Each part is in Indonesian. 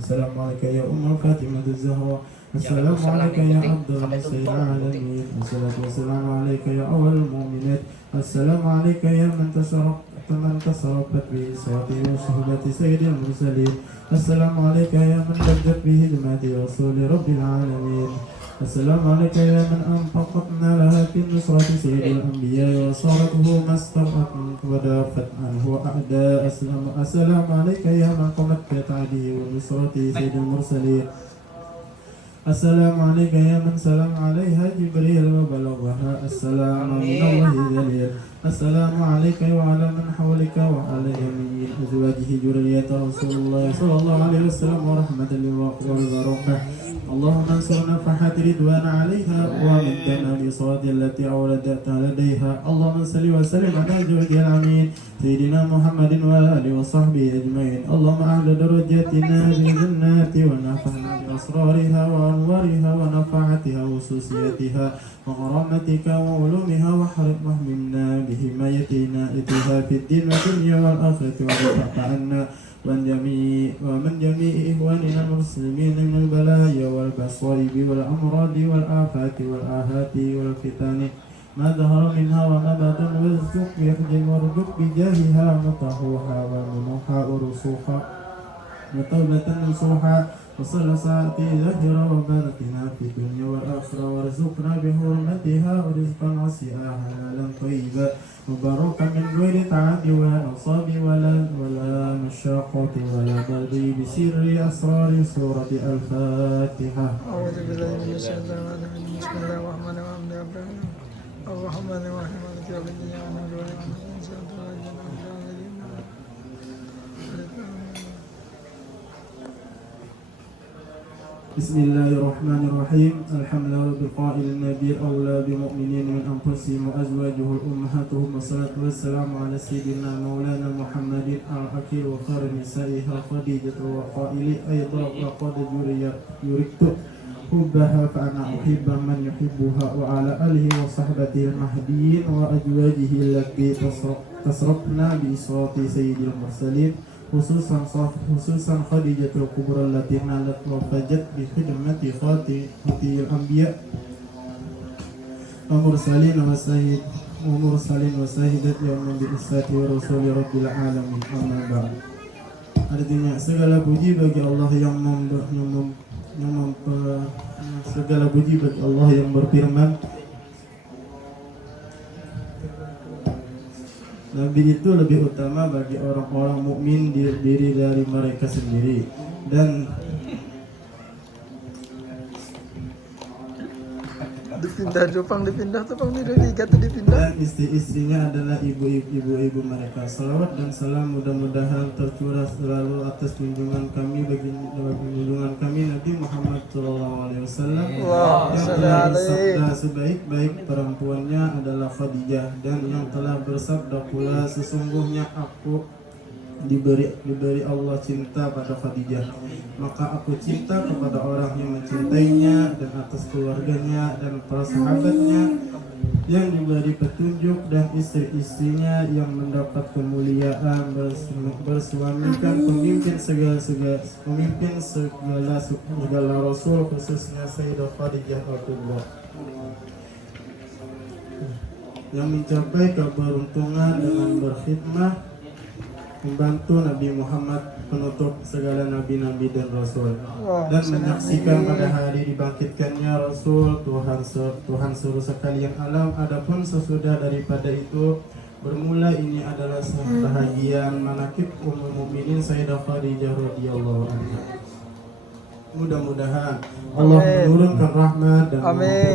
السلام عليك يا أم فاطمة الزهراء. السلام عليك يا عبد سيد العالمين. الصلاة والسلام عليك يا أول المؤمنات. السلام عليك يا من تصرفت به صوتي وصحبة سيد المرسلين. السلام عليك يا من لجت به جماعة رسول رب العالمين. السلام عليك يا من أنفقتنا لها في نصرة سيد الأنبياء وصارته ما استرأت ودافت عنه أعداء. السلام عليك يا من قمت بتعديه ونصرة سيد المرسلين. السلام عليك يا من سلام عليها جبريل وبلغها السلام من الله جليل. السلام عليك وعلى من حولك وعلى جميع أزواجه ذرية رسول الله صلى الله عليه وسلم ورحمة والبركة. اللهم انصر نفحات رضوان عليها ومدنا بصوت التي أولدتها لديها. اللهم صل وسلم على الجود الأمين سيدنا محمد وآله وصحبه أجمعين. اللهم أعلى درجاتنا بالجنات ونفعنا بأسرارها وأنوارها ونفعتها وخصوصيتها وكرامتك وعلومها وحرمنا بحمايتنا إتها في الدين والدنيا والآخرة وارفع عنا ومن جميع إخواننا المسلمين من البلايا والمصائب والأمراض والآفات والآهات والفتن ما ظهر منها وما بطن. وارزق يحجم وارزق بجاهها مطهوها ومنوحا ورسوخا وتوبة نصوحا وصل ساعة ظهر وباركنا في الدنيا والآخرة وارزقنا بحرمتها ورزقا واسعا حلالا طيبا مباركا من غير تعب ولا نصاب ولا مشاقة ولا بلد بسر أسرار سورة الفاتحة. أعوذ بالله من الشيطان الرجيم. بسم الله الرحمن الرحيم. الرحمن الرحيم مالك يوم الدين. بسم الله الرحمن الرحيم. الحمد لله رب القائل النبي أولى بمؤمنين من أنفسهم وأزواجه أمهاتهم والصلاة والسلام على سيدنا مولانا محمد الأكيل وخير نسائها خديجة وقائل أيضا وقد يركت حبها فأنا أحب من يحبها وعلى آله وصحبه المهديين وأزواجه التي تصرفنا بإصوات سيد المرسلين خصوصا خديجة الكبرى التي نالت وفجت بخدمة خاتمة الأنبياء ومرسلين وسيدة يوم بإسات ورسول رب العالمين. أما بعد. Artinya segala puji bagi Allah segala puji bagi Allah yang berfirman, Nabi itu lebih utama bagi orang-orang mukmin diri dari mereka sendiri, dan dipindah Jepang dipindah tuh Bang Liga tuh dipindah. Dan istri-istrinya adalah ibu-ibu mereka. Salawat dan salam mudah-mudahan tercurah selalu atas junjungan kami Nabi Muhammad SAW yang telah bersabda sebaik-baik perempuannya adalah Khadijah, dan yang telah bersabda pula sesungguhnya aku diberi Allah cinta pada Khadijah, maka aku cinta kepada orang yang mencintainya dan atas keluarganya dan para sahabatnya yang diberi petunjuk dan istri-istrinya yang mendapat kemuliaan bersuamikan pemimpin segala rasul, khususnya Sayyidah Khadijah Al-Kubra yang mencapai keberuntungan dengan berkhidmah membantu Nabi Muhammad penutup segala nabi-nabi dan rasul, dan menyaksikan pada hari dibangkitkannya Rasul Tuhan seluruh sekalian alam. Adapun sesudah daripada itu bermula, ini adalah bahagian manaqib Ummul Mukminin Sayyidah Khadijah radhiyallahu anha. Mudah-mudahan Allah menurunkan rahmat dan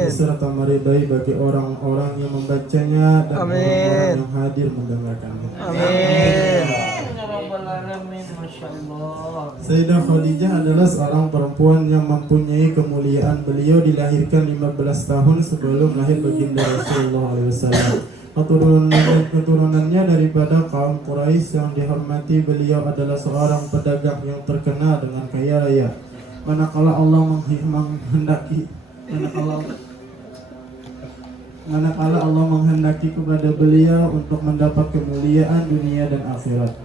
serta meridai bagi orang-orang yang membacanya dan orang-orang yang hadir mendengarkannya. Amin. Sayyidah Khadijah adalah seorang perempuan yang mempunyai kemuliaan. Beliau dilahirkan 15 tahun sebelum lahir baginda Rasulullah SAW. Keturunannya daripada kaum Quraisy yang dihormati. Beliau adalah seorang pedagang yang terkenal dengan kaya raya. Manakala Allah menghendaki kepada beliau untuk mendapat kemuliaan dunia dan akhirat.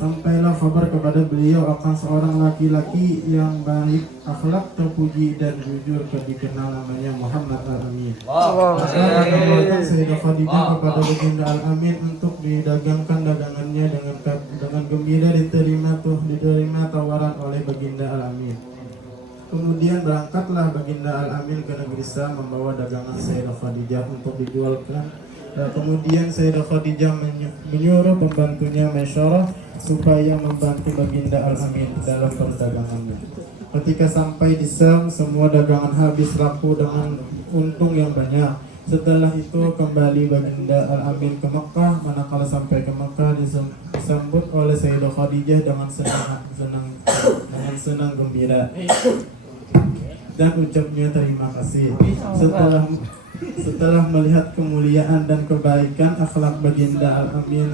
Sampailah kabar kepada beliau akan seorang laki-laki yang baik akhlak, terpuji dan jujur, dikenal namanya Muhammad Al-Amin. Maka menawarkan Sayyidah Khadijah kepada baginda Al-Amin untuk didagangkan dagangannya dengan gembira diterima tawaran oleh baginda Al-Amin. Kemudian berangkatlah baginda Al-Amin ke negeri Syam membawa dagangan Sayyidah Khadijah untuk dijualkan. Kemudian Sayyidah Khadijah menyuruh pembantunya Maisyarah supaya membantu baginda Al-Amin dalam perdagangannya. Ketika sampai di Syam, semua dagangan habis laku dengan untung yang banyak. Setelah itu kembali baginda Al-Amin ke Mekah. Manakala sampai ke Mekah disambut oleh Sayyidah Khadijah dengan senang gembira dan ucapnya terima kasih. Setelah melihat kemuliaan dan kebaikan akhlak baginda Al-Amin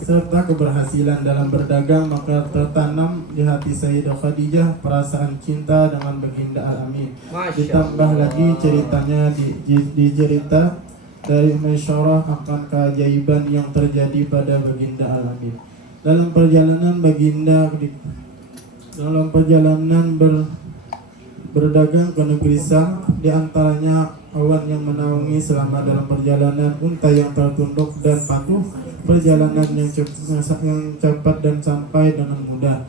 serta keberhasilan dalam berdagang, maka tertanam di hati Sayyidah Khadijah perasaan cinta dengan baginda Al-Amin. Ditambah lagi ceritanya dicerita dari Maisyarah akan keajaiban yang terjadi pada baginda Al-Amin. Dalam perjalanan berdagang ke negeri Syam, di antaranya awan yang menaungi selama dalam perjalanan, unta yang tertunduk dan patuh, perjalanan yang cepat dan sampai dengan mudah.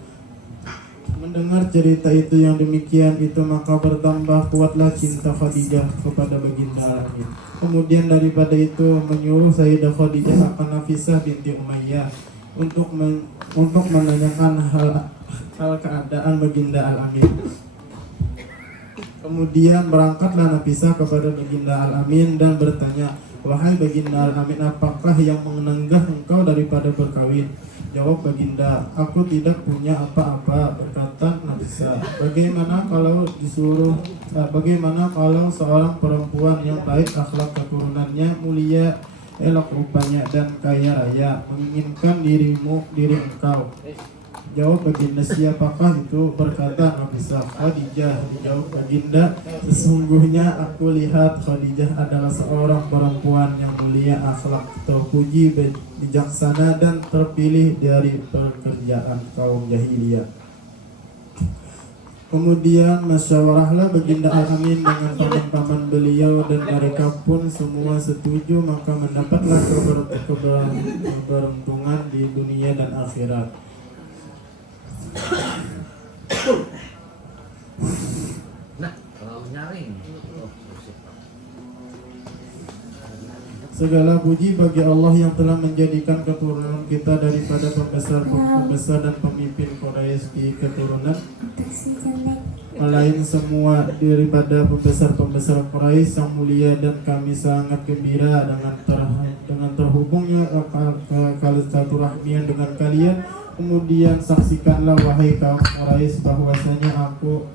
Mendengar cerita itu yang demikian itu, maka bertambah kuatlah cinta Khadijah kepada baginda Al-Amin. Kemudian daripada itu menyuruh Sayyidah Khadijah akan Nafisah binti Umayyah untuk menanyakan hal keadaan baginda Al-Amin. Kemudian berangkatlah Nafisah kepada baginda Al-Amin dan bertanya, "Wahai baginda Al-Amin, apakah yang menenggah engkau daripada berkawin?" Jawab baginda, "Aku tidak punya apa-apa." Berkata Nafisah, Bagaimana kalau seorang perempuan yang baik akhlak, keturunannya mulia, elok rupanya dan kaya raya menginginkan diri engkau? Jawab baginda, "Siapakah itu?" Berkata Nafisah, "Khadijah." Dijawab baginda, "Sesungguhnya aku lihat Khadijah adalah seorang perempuan yang mulia akhlak, terpuji, bijaksana dan terpilih dari pekerjaan kaum jahiliyah." Kemudian musyawarahlah baginda Al-Amin dengan paman-paman beliau dan mereka pun semua setuju, maka mendapatlah keberuntungan di dunia dan akhirat. Segala puji bagi Allah yang telah menjadikan keturunan kita daripada pembesar dan pemimpin Quraisy di keturunan, melain semua daripada pembesar Quraisy yang mulia, dan kami sangat gembira dengan terhubungnya silaturahmian dengan kalian. Kemudian saksikanlah wahai kaum Quraisy bahwasanya aku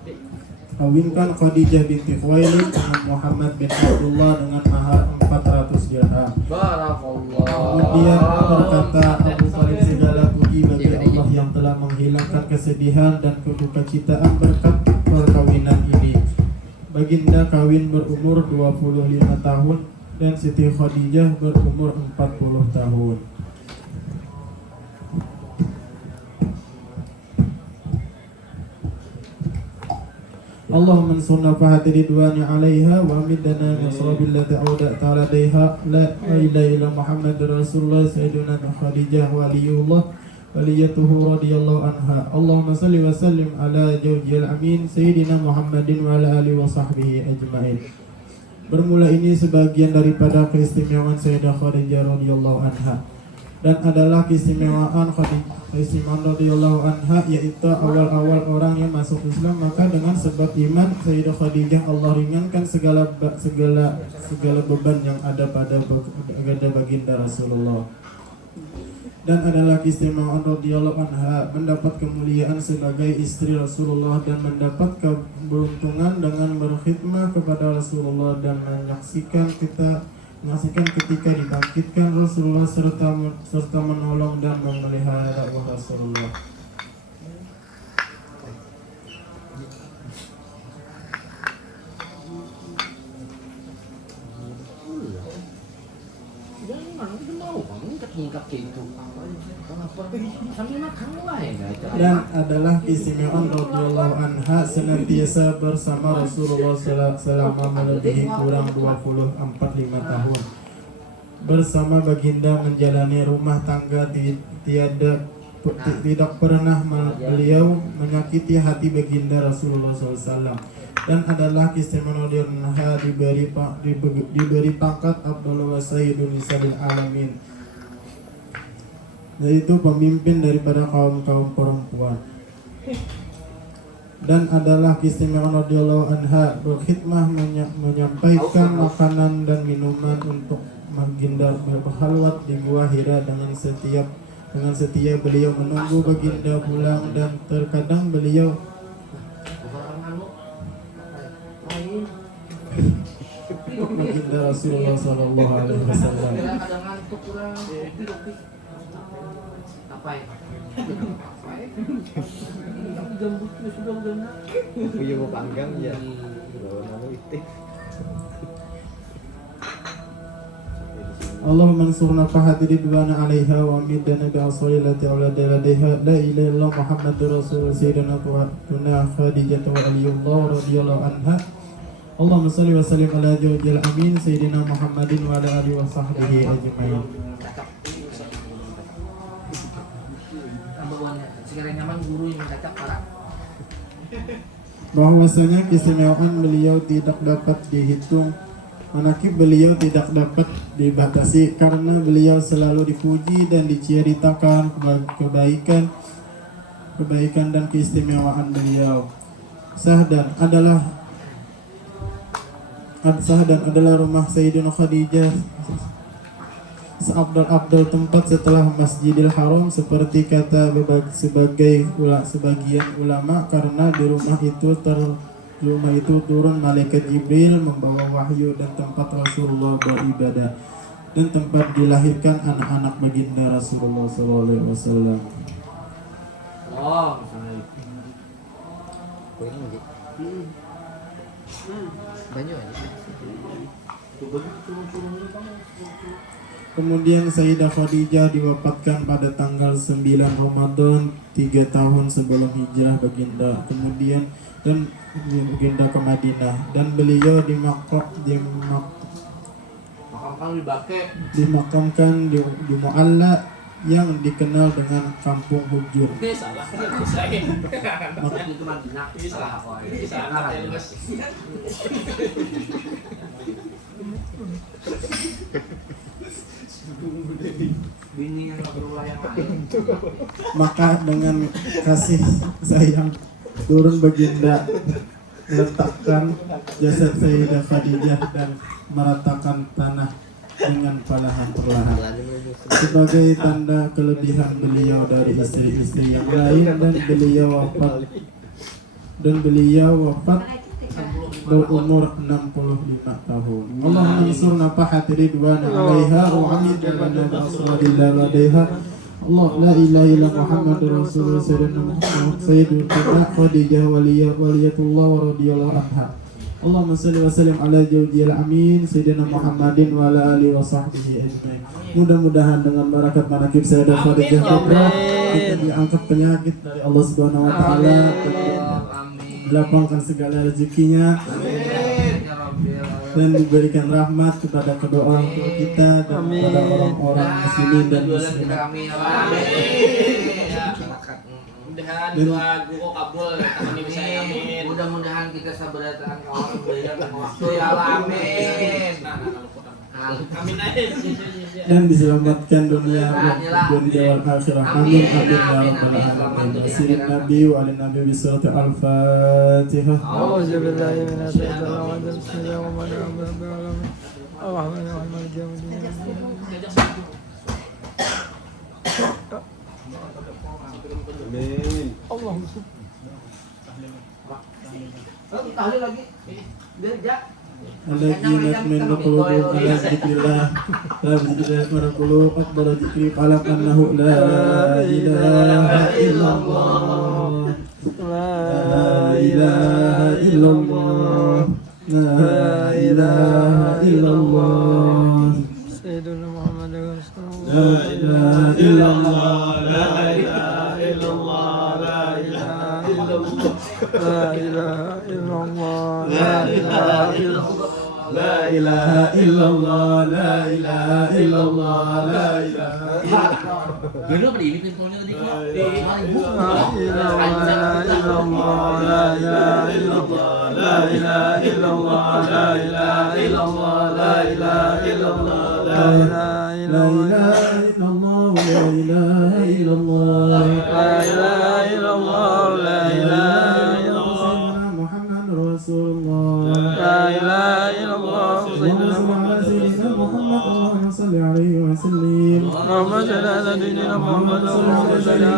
kawinkan Khadijah binti Khuwailid dengan Muhammad bin Abdullah dengan mahar 400 dirham. Kemudian berkata Abu Thalib, segala puji bagi Allah yang telah menghilangkan kesedihan dan kedukacitaan berkat perkawinan ini. Baginda kawin berumur 25 tahun dan Siti Khadijah berumur 40 tahun. اللهم انصرنا فهد رضوان عليها وامدنا بنصر بالتي أودعت عليها لا إله إلا محمد رسول الله سيدنا خديجة ولي الله وليته رضي الله عنها. اللهم صل وسلم على زوجها الأمين سيدنا محمد وعلى آله وصحبه أجمعين. Bermula ini sebagian daripada keistimewaan Sayyidah Khadijah radhiyallahu anha, dan adalah keistimewaan radhiyallahu anha, yaitu awal-awal orang yang masuk Islam. Maka dengan sebab iman Sayyidah Khadijah, Allah ringankan segala beban yang ada pada baginda Rasulullah. Dan adalah keistimewaan radhiyallahu anha mendapat kemuliaan sebagai istri Rasulullah dan mendapat keberuntungan dengan berkhidmah kepada Rasulullah dan menyaksikan ketika dibangkitkan Rasulullah serta menolong dan memelihara Rasulullah. Jangan, kita mau kamu tingkat gitu. Dan adalah keistimewaan radhiyallahu anha senantiasa bersama Rasulullah selama melebihi kurang 24-5 tahun. Bersama baginda menjalani rumah tangga tidak pernah beliau menyakiti hati baginda Rasulullah SAW. Dan adalah keistimewaan radhiyallahu diberi pangkat Abdullah wa Sayyidun Nisabil Alamin, yaitu pemimpin daripada kaum-kaum perempuan. Dan adalah keistimewaan radhiyallahu anha berkhidmah menyampaikan makanan dan minuman untuk baginda berhalwat di Gua Hira dengan setia beliau menunggu baginda pulang, dan terkadang beliau baginda Rasulullah sallallahu alaihi wasallam. Punya panggang ya. Allahumma ansurna fahadi ridwana alaiha wa amidana bi asalilati awladi ladaiha la ilaha illallah Muhammadur Rasul sayyidina tuatuna Khadijah wa aliyullah radhiyallahu anha. Allahumma salli wa sallim ala jawjil amin sayyidina Muhammadin wa ala alihi wa sahbihi ajma'in. Bahwasanya keistimewaan beliau tidak dapat dihitung, manakib beliau tidak dapat dibatasi, karena beliau selalu dipuji dan diceritakan kebaikan dan keistimewaan beliau. Sah dan adalah rumah Sayyidina Khadijah seabdal tempat setelah Masjidil Haram, seperti kata sebagian ulama, karena di rumah itu turun malaikat Jibril membawa wahyu, dan tempat Rasulullah beribadah, dan tempat dilahirkan anak-anak baginda Rasulullah SAW. Kemudian Sayyidah Khadijah diwafatkan pada tanggal 9 Ramadan 3 tahun sebelum hijrah baginda. Kemudian dan baginda ke Madinah, dan beliau dimakamkan di Mu'alla yang dikenal dengan Kampung Hujur. Maka dengan kasih sayang turun baginda meletakkan jasad Sayyidah Khadijah dan meratakan tanah dengan perlahan sebagai tanda kelebihan beliau dari istri-istri yang lain, dan beliau wafat berumur 65 tahun. Allahumma ansurna fahati ridwana alaiha wa amidana bi asradillah ladaiha. Allah la ilaha illa Muhammadur Rasulullah sayyidina Khadijah waliyatullah wa radhiyallahu anha. Allahumma salli wa sallim ala jawjil amin sayyidina Muhammadin wa ala alihi wa sahbihi ajma'in. Mudah-mudahan dengan barakat manaqib Sayyidah Khadijah Kubra kita diangkat penyakit dari Allah Subhanahu wa taala, dilapangkan segala rezekinya, dan diberikan rahmat kepada kedua orang tua kita dan kepada orang-orang muslimin dan muslimat. Mudah-mudahan kita sabar datang ke Allah berikan waktu ya amin. Dan diselamatkan dunia dan wal akhirah. Amin amin ya rabbal alamin. Sayyidina Nabi wa ala nabi bi surati al-Fatihah. A'udzu billahi minasy syaithanir rajim. Bismillahirrahmanirrahim. Ar-Rahmanir-Rahim. Maliki yaumiddin. Amin. Allahumma Tahlil lagi. Dia Al-Jinat min qulubihim ala dzikrillah la dzikrillah marqulu akbar dzikri falam annahu la ilaha illallah la ilaha illallah la ilaha illallah Sayyidina Muhammad Rasulullah لا إله إلا الله لا إله إلا الله لا إله إلا الله لا إله إلا الله لا إله إلا الله لا إله إلا الله لا إله إلا الله Gila pada ini pintunya tadi kok. اللهم صل عليه وسلم اللهم صل على سيدنا محمد اللهم صل يا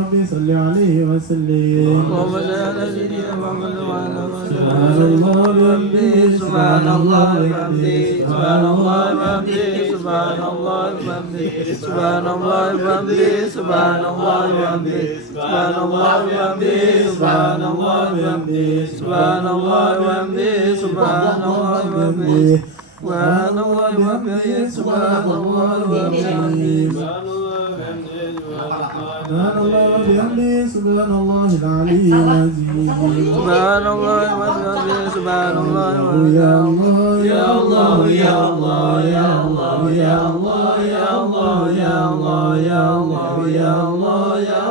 ربي صل عليه وسلم اللهم صل على سيدنا محمد وعلى سبحان الله وبحمده سبحان الله وبحمده سبحان الله وبحمده سبحان الله وبحمده سبحان الله وبحمده سبحان الله وبحمده سبحان الله وبحمده سبحان الله وبحمده سبحان الله وبحمده سبحان الله وبحمده سبحان الله وبحمده سبحان الله وبحمده سبحان الله وبحمده سبحان الله العلي العظيم سبحان الله وبحمده سبحان الله يا الله يا الله يا الله يا الله يا الله يا الله يا الله يا الله يا الله يا الله يا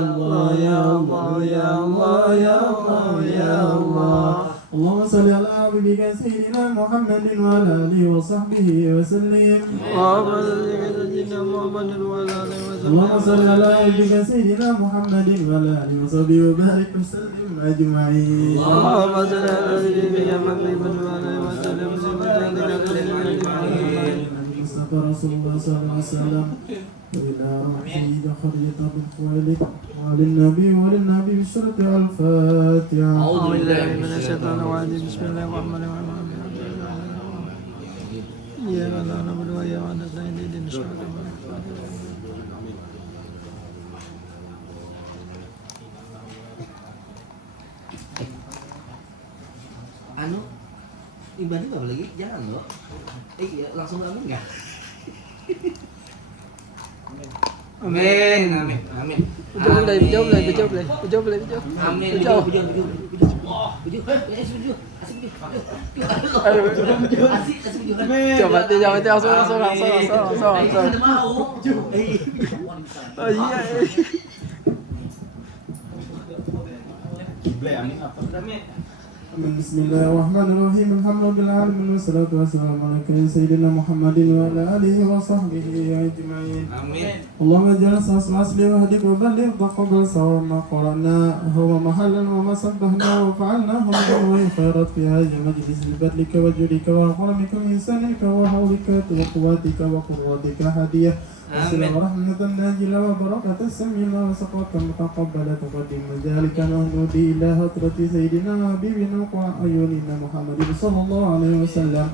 الله يا الله يا الله يا الله يا الله اللهم صل على عبدك سيدنا محمد وعلى اله وصحبه وسلم اللهم صل على سيدنا محمد وعلى اله وصحبه اللهم صل على عبدك سيدنا محمد وعلى اله وصحبه وبارك وسلم اجمعين اللهم صل على سيدنا محمد وعلى اله وسلم مصطفى رسول الله صلى الله عليه وسلم وإلى رحمه خريط بالخوالد وللنبي بالشرط الفاتحة أعوذ بالله من الشيطان الرجيم بسم الله الرحمن الرحيم إياك نعبد وإياك نستعين اهدنا الصراط المستقيم Anu, ibadah apa lagi? Jangan loh. Iya, langsung amin nggak? Amin, amin, amin. Bujur boleh, bujur boleh, bujur boleh, bujur boleh, bujur. Amin. Bujur. Bujur. Asik bujur. Coba langsung. Ada mau. Oh iya. بسم الله الرحمن الرحيم الحمد لله العالمين والصلاة والسلام على سيدنا محمد وعلى آله وصحبه أجمعين Amin. اللهم اجعل أصلي واهدك وبلغ تقبل سواء ما قرأنا هو محلا وما سبحنا وفعلناه من أمور الخيرات في هذا المجلس بفضلك وجودك وكرمك وإحسانك وحولك وقواتك وقوتك هدية السلام ورحمة ناجلة وبركة السميع وسقوط متقبلة تقدم ذلك نهدي إلى حضرة سيدنا وحبيبنا وقرآن عيوننا محمد صلى الله عليه وسلم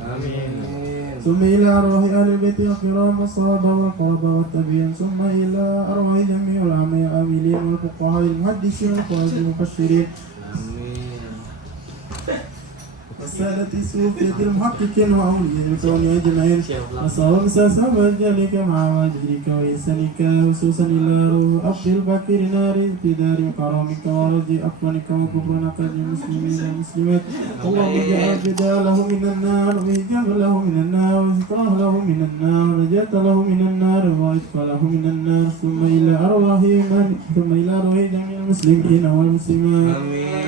ثم إلى أرواح أهل البيت الكرام الصحابة والقرابة والتابعين ثم إلى أرواح جميع العاملين والفقهاء المحدثين والقراء المبشرين السادة الصوفية المحققين وأولياء الكون أجمعين أصحاب ساسب أجلك مع وجهك وإحسانك خصوصا إلى روح عبد البكر نار في دار كرامك ورجي أكرمك وكفرنك للمسلمين والمسلمات اللهم اجعل فداء له من النار وإجاب له من النار وذكراه له من النار ونجاة له من النار وعتق له من النار ثم إلى أرواح جميع المسلمين والمسلمات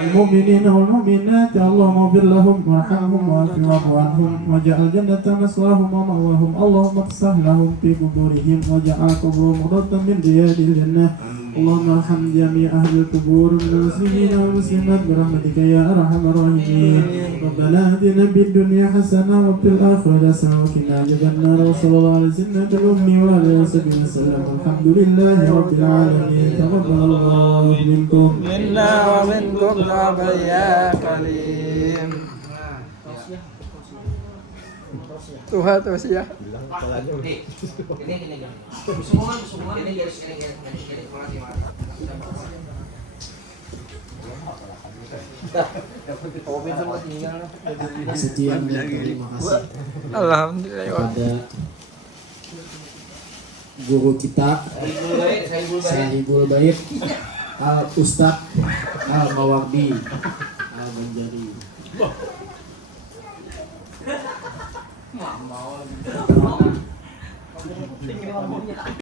المؤمنين والمؤمنات اللهم اغفر لهم وارحمهم واعف عنهم واجعل الجنة مسواهم ومأواهم اللهم افسح لهم في قبورهم واجعل قبورهم روضة من رياض الجنة اللهم ارحم جميع أهل القبور من المسلمين والمسلمات برحمتك يا أرحم الراحمين ربنا آتنا في الدنيا حسنة وفي الآخرة حسنة وقنا عذاب النار وصلى الله على سيدنا الأمي وعلى آله وصحبه وسلم الحمد لله رب العالمين تقبل الله منكم منا ومنكم توبة يا كريم Tuhan terus ya. Ini. Semua ini garis. Sekian dan terima kasih Alhamdulillah. kepada guru kita Sahibul Bait. Sahibul Bait Al Ustadz Al Mawardi Al Banjari.